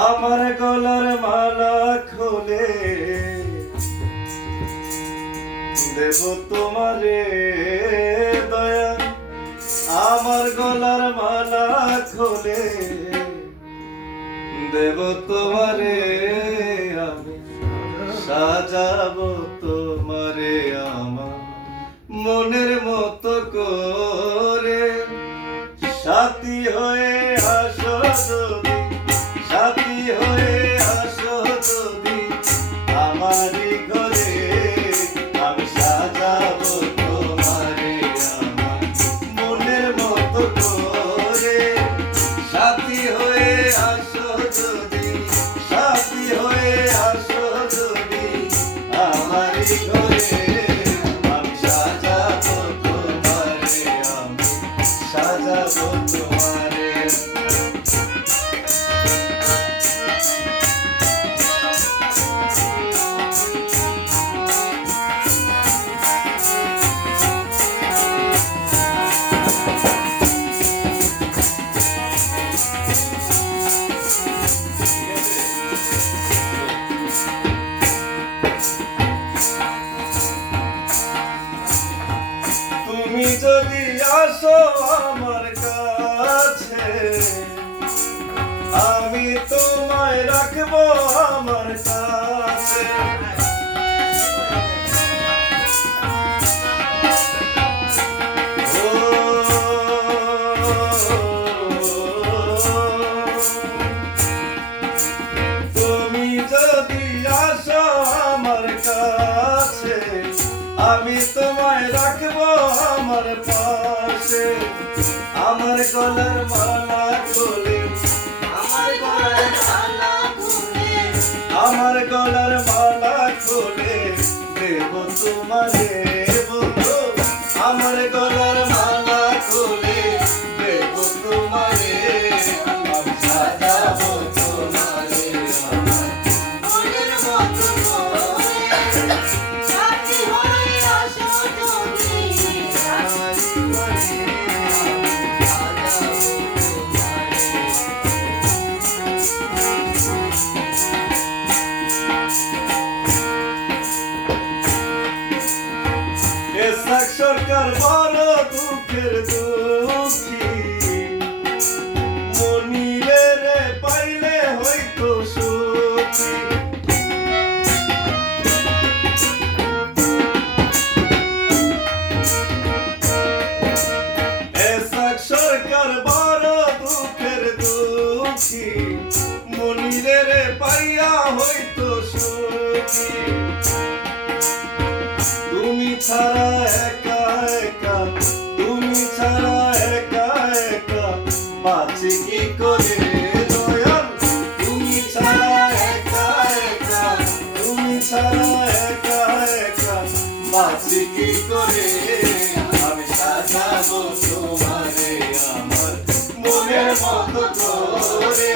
আমার গলার মালা খুলে দেব তোমারে দয়া, আমার গলার মালা খুলে দেব তোমারে আমি, সাজাবো তোমারে আমার মনের মতো করে। সাথী হয়ে আসো যদি, সাথী হয়ে আসো যদি আমারই ঘরে, আমি সাজাবো তোমারে আমার মনের মতো করে। সাথী হয়ে আসো যদি, সাথী হয়ে আসো যদি আমারই ঘরে, আমি সাজাবো তোমারে, আমি সাজাবো তোমারে। তুমি যদি আসো আমার কাছে, আমি তোমায় রাখবো আমার কাছে। তুমি যদি আসো আমার কাছে, আমি তোমায় রাখবো আমার পাশে। আমার গলার মালা খুলে, আমার গলার মালা খুলে, আমার গলার মালা খুলে দেব তোমারে বন্ধু, আমার গলার মালা খুলে দেব তোমারে, আমি সাজাবো তোমারে আমার মনের মতো করে। সাথী হয়ে আসো যদি, আমারই ঘরে, আমি সাজাবো তোমারে। এসাক সরকার বড় দুঃখের দুঃখী, মনিরে রে পাইলে হইতো সুখী। এসাক সরকার বড় দুঃখের দুঃখী, মনিরে রে পাইয়া হইতো সুখী। তুমি ছাড়া একা একা, তুমি ছাড়া একা একা বাঁচি কি করে দয়াল। তুমি ছাড়া একা একা, তুমি ছাড়া একা একা বাঁচি কি করে, আমি সাজাবো তোমারে আমার মনের মতো করে।